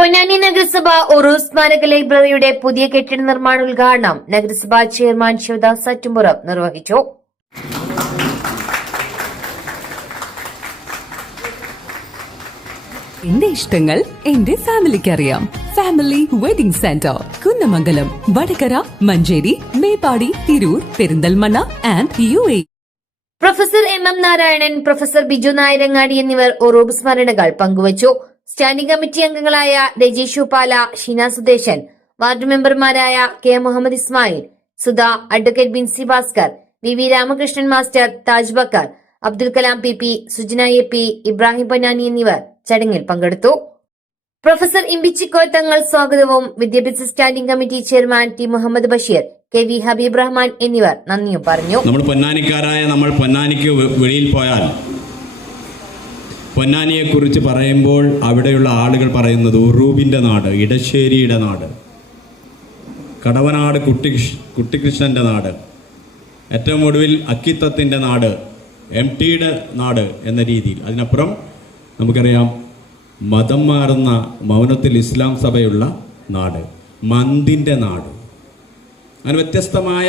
പൊന്നാനി നഗരസഭ ഉറൂസ് സ്മാരക ലൈബ്രറിയുടെ പുതിയ കെട്ടിട നിർമ്മാണ ഉദ്ഘാടനം നഗരസഭാ ചെയർമാൻ ശിവദാസ് സറ്റുംപുറം നിർവഹിച്ചു. എന്റെ ഇഷ്ടങ്ങൾ എന്റെ ഫാമിലിക്ക് അറിയാം family wedding centre Kunnamangalam Vadakara Manjeri Meppadi Tirur Perinthalmanna and U A. Professor M M Narayanan professor Biju Nayarangadi എന്നിവർ ഒറൂബ് സ്മരണകൾ പങ്കുവച്ചു. സ്റ്റാൻഡിംഗ് കമ്മിറ്റി അംഗങ്ങളായ രജീഷ് പാല ഷീന സുദേശൻ വാർഡ് മെമ്പർമാരായ K Muhammad Ismail Sudha advocate Binsy Bhaskar V V Ramakrishnan master Taj Bakkar Abdul Kalam P P Sujana A P Ibrahim Ponnani എന്നിവർ ചടങ്ങിൽ പങ്കെടുത്തു. Professor Imbichikoya Thangal സ്വാഗതവും വിദ്യാഭ്യാസ standing committee chairman T Muhammad Basheer K V Habeeb Rahman എന്നിവർ നന്ദിയും പറഞ്ഞു. നമ്മൾ പൊന്നാനിക്കാരായ നമ്മൾ പൊന്നാനിക്ക് വെളിയിൽ പോയാൽ പൊന്നാനിയെക്കുറിച്ച് പറയുമ്പോൾ അവിടെയുള്ള ആളുകൾ പറയുന്നത് ഉറൂബിന്റെ നാട് ഇടശ്ശേരിയുടെ നാട് കടവനാട് കുട്ടി കുട്ടിക്കൃഷ്ണന്റെ നാട് ഏറ്റവും ഒടുവിൽ അക്കിത്തത്തിന്റെ നാട് എം ടിയുടെ നാട് എന്ന രീതിയിൽ. അതിനപ്പുറം നമുക്കറിയാം മതം മാറുന്ന മൗനത്തിൽ ഇസ്ലാം സഭയുള്ള നാട് മന്തിന്റെ നാട്. അങ്ങനെ വ്യത്യസ്തമായ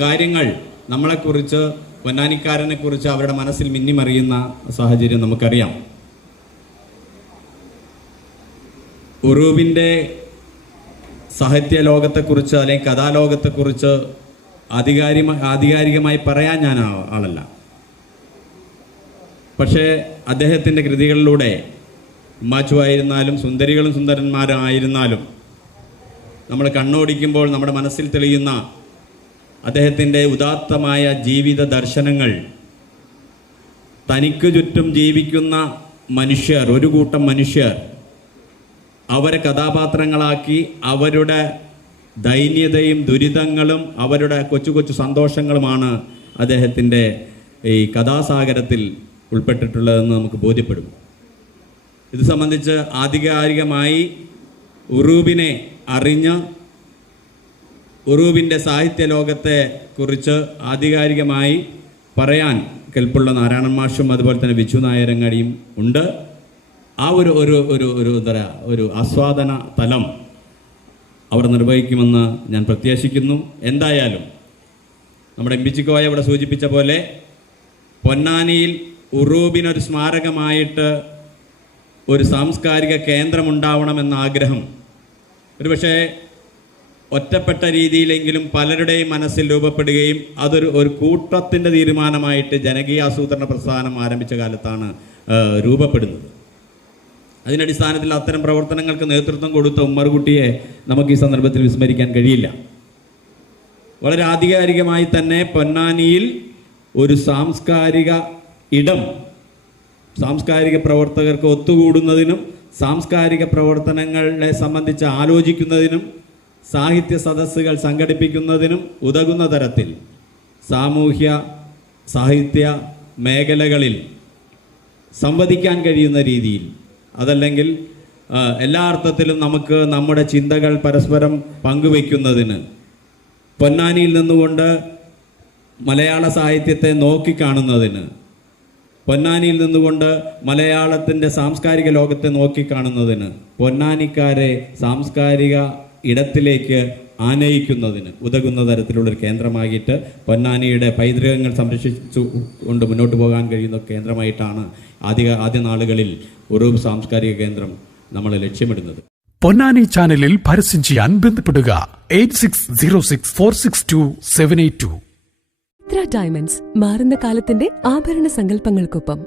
കാര്യങ്ങൾ നമ്മളെക്കുറിച്ച് പൊന്നാനിക്കാരനെ കുറിച്ച് അവരുടെ മനസ്സിൽ മിന്നിമറിയുന്ന സാഹചര്യം നമുക്കറിയാം. ഉറൂബിന്റെ സാഹിത്യ ലോകത്തെക്കുറിച്ച് അല്ലെങ്കിൽ കഥാലോകത്തെക്കുറിച്ച് ആധികാരി ആധികാരികമായി പറയാൻ ഞാൻ ആളല്ല. പക്ഷേ അദ്ദേഹത്തിന്റെ കൃതികളിലൂടെ ഉമ്മാച്ചു ആയിരുന്നാലും സുന്ദരികളും സുന്ദരന്മാരായിരുന്നാലും നമ്മൾ കണ്ണോടിക്കുമ്പോൾ നമ്മുടെ മനസ്സിൽ തെളിയുന്ന അദ്ദേഹത്തിന്റെ ഉദാത്തമായ ജീവിത ദർശനങ്ങൾ തനിക്ക് ചുറ്റും ജീവിക്കുന്ന മനുഷ്യർ ഒരു കൂട്ടം മനുഷ്യർ അവരെ കഥാപാത്രങ്ങളാക്കി അവരുടെ ദൈന്യതയും ദുരിതങ്ങളും അവരുടെ കൊച്ചു കൊച്ചു സന്തോഷങ്ങളുമാണ് അദ്ദേഹത്തിന്റെ ഈ കഥാസാഗരത്തിൽ ഉൾപ്പെട്ടിട്ടുള്ളതെന്ന് നമുക്ക് ബോധ്യപ്പെടും. ഇത് സംബന്ധിച്ച് ആധികാരികമായി ഉറൂബിനെ അറിഞ്ഞ് ഉറൂബിന്റെ സാഹിത്യ ലോകത്തെ കുറിച്ച് ആധികാരികമായി പറയാൻ കെൽപ്പുള്ള നാരായണൻ മാഷും അതുപോലെ തന്നെ വിജു നായരങ്ങടിയും ഉണ്ട്. ആ ഒരു ഒരു ഒരു ഒരു എന്താ ഒരു ആസ്വാദന തലം അവർ നിർവഹിക്കുമെന്ന് ഞാൻ പ്രത്യാശിക്കുന്നു. എന്തായാലും നമ്മുടെ എം ചിക്കോയ ഇവിടെ സൂചിപ്പിച്ച പോലെ പൊന്നാനിയിൽ ഉറൂബിനൊരു സ്മാരകമായിട്ട് ഒരു സാംസ്കാരിക കേന്ദ്രമുണ്ടാവണമെന്ന ആഗ്രഹം. ഒരുപക്ഷെ ഒറ്റപ്പെട്ട രീതിയിലെങ്കിലും പലരുടെയും മനസ്സിൽ രൂപപ്പെടുകയും അതൊരു ഒരു കൂട്ടത്തിന്റെ തീരുമാനമായിട്ട് ജനകീയ ആസൂത്രണ പ്രസ്ഥാനം ആരംഭിച്ച കാലത്താണ് രൂപപ്പെടുന്നത്. അതിന്റെ അടിസ്ഥാനത്തിൽ അത്തരം പ്രവർത്തനങ്ങൾക്ക് നേതൃത്വം കൊടുത്ത ഉമ്മർകുട്ടിയെ നമുക്ക് ഈ സന്ദർഭത്തിൽ വിസ്മരിക്കാൻ കഴിയില്ല. വളരെ ആധികാരികമായി തന്നെ പൊന്നാനിയിൽ ഒരു സാംസ്കാരിക ഇടം സാംസ്കാരിക പ്രവർത്തകർക്ക് ഒത്തുകൂടുന്നതിനും സാംസ്കാരിക പ്രവർത്തനങ്ങളെ സംബന്ധിച്ച് ആലോചിക്കുന്നതിനും സാഹിത്യ സദസ്സുകൾ സംഘടിപ്പിക്കുന്നതിനും ഉതകുന്ന തരത്തിൽ സാമൂഹ്യ സാഹിത്യ മേഖലകളിൽ സംവദിക്കാൻ കഴിയുന്ന രീതിയിൽ അതല്ലെങ്കിൽ എല്ലാ അർത്ഥത്തിലും നമുക്ക് നമ്മുടെ ചിന്തകൾ പരസ്പരം പങ്കുവയ്ക്കുന്നതിന് പൊന്നാനിയിൽ നിന്നുകൊണ്ട് മലയാള സാഹിത്യത്തെ നോക്കിക്കാണുന്നതിന് പൊന്നാനിയിൽ നിന്നുകൊണ്ട് മലയാളത്തിന്റെ സാംസ്കാരിക ലോകത്തെ നോക്കിക്കാണുന്നതിന് പൊന്നാനിക്കാരെ സാംസ്കാരിക ഇടത്തിലേക്ക് ആനയിക്കുന്നതിന് ഉതകുന്ന തരത്തിലുള്ളൊരു കേന്ദ്രമായിട്ട് പൊന്നാനിയുടെ പൈതൃകങ്ങൾ സംരക്ഷിച്ചു കൊണ്ട് മുന്നോട്ട് പോകാൻ കഴിയുന്ന കേന്ദ്രമായിട്ടാണ് ആദ്യ ആദ്യ നാളുകളിൽ ഉറൂബ് സാംസ്കാരിക കേന്ദ്രം നമ്മൾ ലക്ഷ്യമിടുന്നത്. പൊന്നാനി ചാനലിൽ പരസ്യം ചെയ്യാൻ ബന്ധപ്പെടുക. Eight six zero six four six two seven eight two. Diamonds മാറുന്ന കാലത്തിന്റെ ആഭരണ സങ്കല്പങ്ങൾക്കൊപ്പം